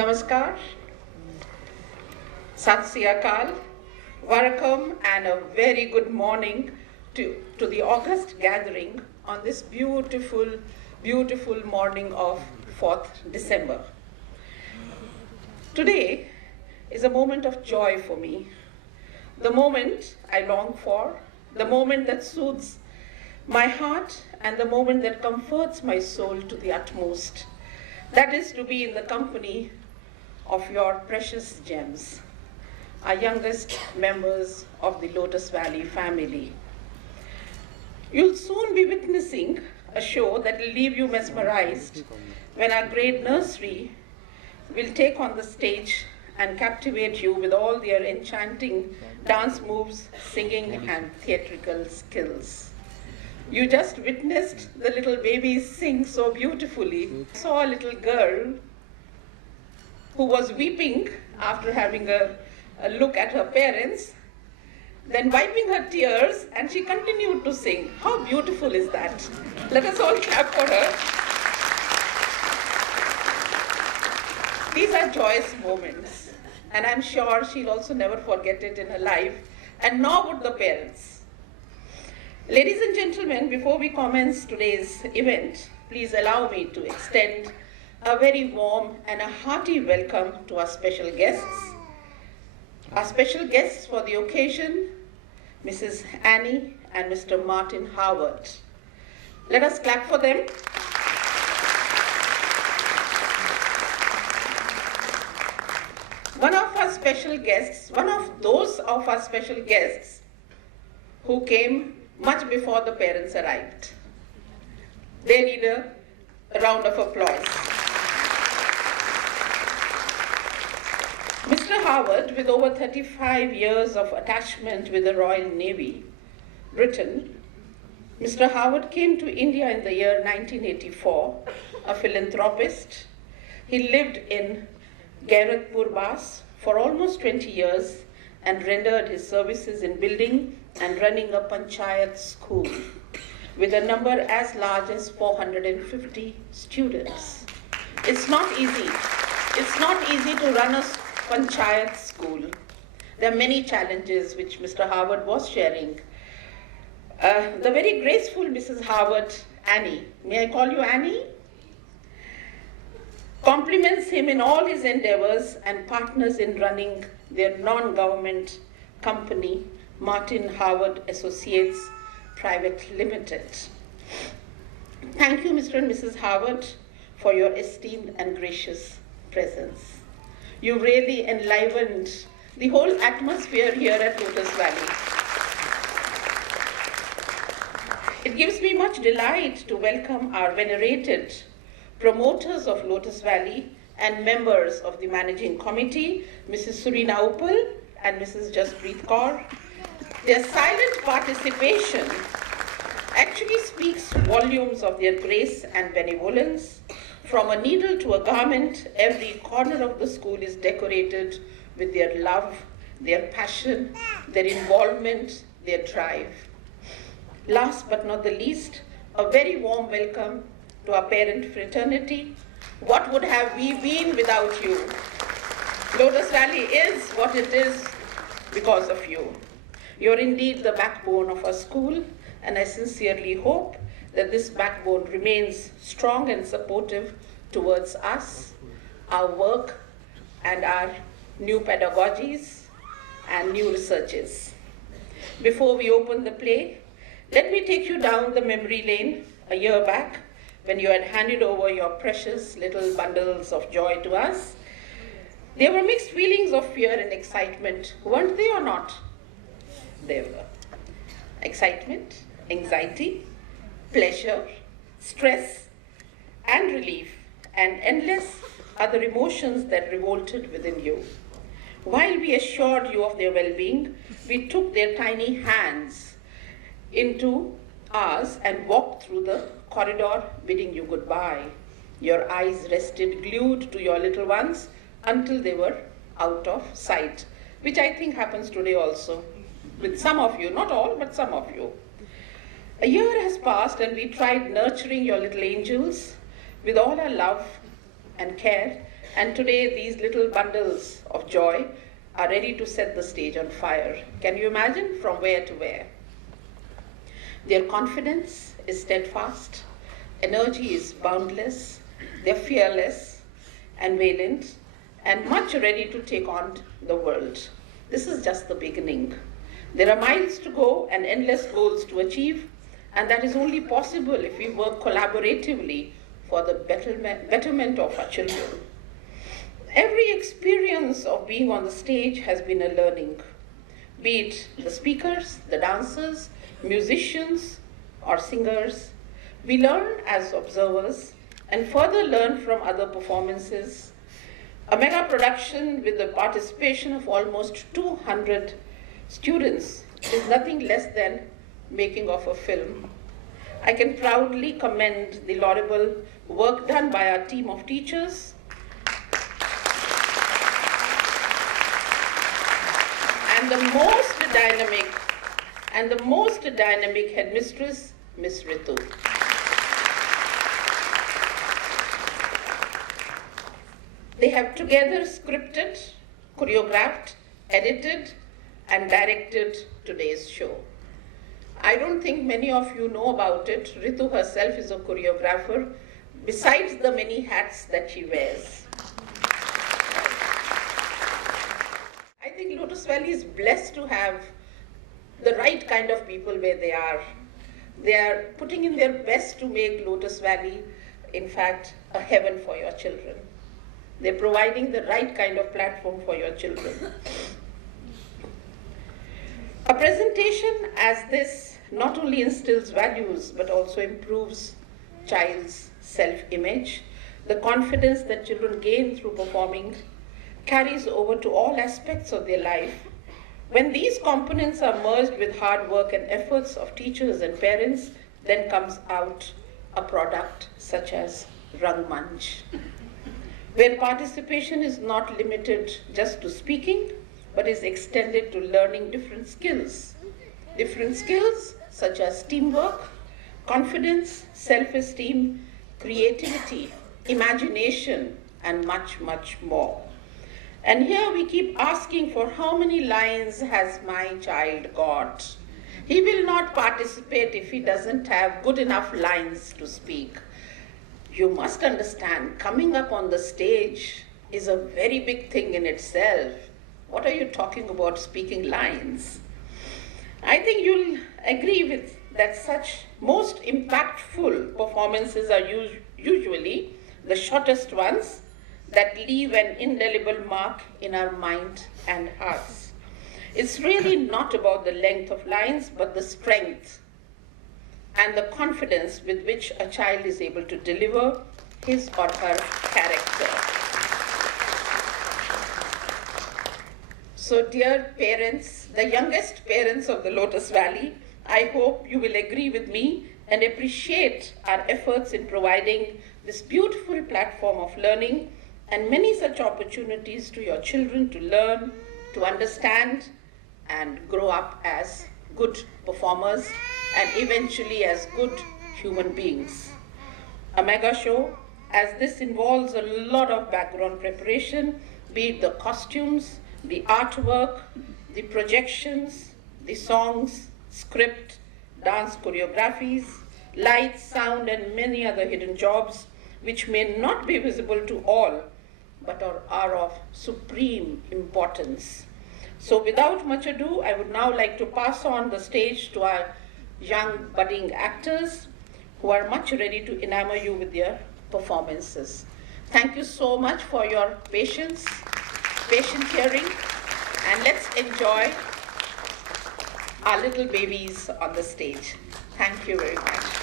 Namaskar, Sat Sri Akal, Varakkam, and a very good morning to the August gathering on this beautiful, beautiful morning of 4th December. Today is a moment of joy for me, the moment I long for, the moment that soothes my heart, and the moment that comforts my soul to the utmost. That is to be in the company of your precious gems, our youngest members of the Lotus Valley family. You'll soon be witnessing a show that will leave you mesmerized when our great nursery will take on the stage and captivate you with all their enchanting dance moves, singing, and theatrical skills. You just witnessed the little babies sing so beautifully. I saw a little girl who was weeping after having a look at her parents, then wiping her tears, and she continued to sing. How beautiful is that? Let us all clap for her. These are joyous moments, and I'm sure she'll also never forget it in her life, and nor would the parents. Ladies and gentlemen, before we commence today's event, please allow me to extend a very warm and a hearty welcome to our special guests. Our special guests for the occasion, Mrs. Annie and Mr. Martin Howard. Let us clap for them. One of our special guests, one of those of our special guests who came much before the parents arrived. They need a round of applause. Mr. Howard, with over 35 years of attachment with the Royal Navy, Britain, Mr. Howard came to India in the year 1984, a philanthropist. He lived in Gairatpur Bas for almost 20 years and rendered his services in building and running a panchayat school with a number as large as 450 students. It's not easy. It's not easy to run a panchayat school. There are many challenges which Mr. Howard was sharing. The very graceful Mrs. Howard, Annie, may I call you Annie? Compliments him in all his endeavors and partners in running their non-government company, Martin Howard Associates Private Limited. Thank you, Mr. and Mrs. Howard, for your esteemed and gracious presence. You really enlivened the whole atmosphere here at Lotus Valley. It gives me much delight to welcome our venerated promoters of Lotus Valley and members of the managing committee, Mrs. Surina Uppal and Mrs. Jaspreet Kaur. Their silent participation actually speaks volumes of their grace and benevolence. From a needle to a garment, every corner of the school is decorated with their love, their passion, their involvement, their drive. Last but not the least, a very warm welcome to our parent fraternity. What would have we been without you? Lotus Valley is what it is because of you. You're indeed the backbone of our school, and I sincerely hope that this backbone remains strong and supportive towards us, our work, and our new pedagogies and new researches. Before we open the play, let me take you down the memory lane a year back when you had handed over your precious little bundles of joy to us. There were mixed feelings of fear and excitement, weren't they or not? There were. Excitement, anxiety, pleasure, stress, and relief, and endless other emotions that revolted within you. While we assured you of their well-being, we took their tiny hands into ours and walked through the corridor bidding you goodbye. Your eyes rested glued to your little ones until they were out of sight, which I think happens today also with some of you, not all, but some of you. A year has passed and we tried nurturing your little angels with all our love and care, And today, these little bundles of joy are ready to set the stage on fire. Can you imagine from where to where? Their confidence is steadfast, energy is boundless, they're fearless and valiant, and much ready to take on the world. This is just the beginning. There are miles to go and endless goals to achieve, and that is only possible if we work collaboratively for the betterment of our children. Every experience of being on the stage has been a learning, be it the speakers, the dancers, musicians, or singers. We learn as observers and further learn from other performances. A mega production with the participation of almost 200 students is nothing less than making of a film. I can proudly commend the laudable work done by our team of teachers and the most dynamic headmistress, Miss Ritu. They have together scripted, choreographed, edited, and directed today's show. I don't think many of you know about it. Ritu herself is a choreographer, besides the many hats that she wears. I think Lotus Valley is blessed to have the right kind of people where they are. They are putting in their best to make Lotus Valley, in fact, a heaven for your children. They're providing the right kind of platform for your children. A presentation as this not only instills values, but also improves child's self-image. The confidence that children gain through performing carries over to all aspects of their life. When these components are merged with hard work and efforts of teachers and parents, then comes out a product such as Rangmanch, where participation is not limited just to speaking, but is extended to learning different skills. Different skills such as teamwork, confidence, self-esteem, creativity, imagination, and much, much more. And here we keep asking for how many lines has my child got? He will not participate if he doesn't have good enough lines to speak. You must understand, coming up on the stage is a very big thing in itself. What are you talking about speaking lines? I think you'll agree with that such most impactful performances are usually the shortest ones that leave an indelible mark in our mind and hearts. It's really not about the length of lines, but the strength and the confidence with which a child is able to deliver his or her character. So dear parents, the youngest parents of the Lotus Valley, I hope you will agree with me and appreciate our efforts in providing this beautiful platform of learning and many such opportunities to your children to learn, to understand, and grow up as good performers and eventually as good human beings. A mega show as this involves a lot of background preparation, be it the costumes, the artwork, the projections, the songs, script, dance choreographies, lights, sound, and many other hidden jobs which may not be visible to all, but are of supreme importance. So without much ado, I would now like to pass on the stage to our young budding actors who are much ready to enamor you with their performances. Thank you so much for your patience, patient hearing, and let's enjoy our little babies on the stage. Thank you very much.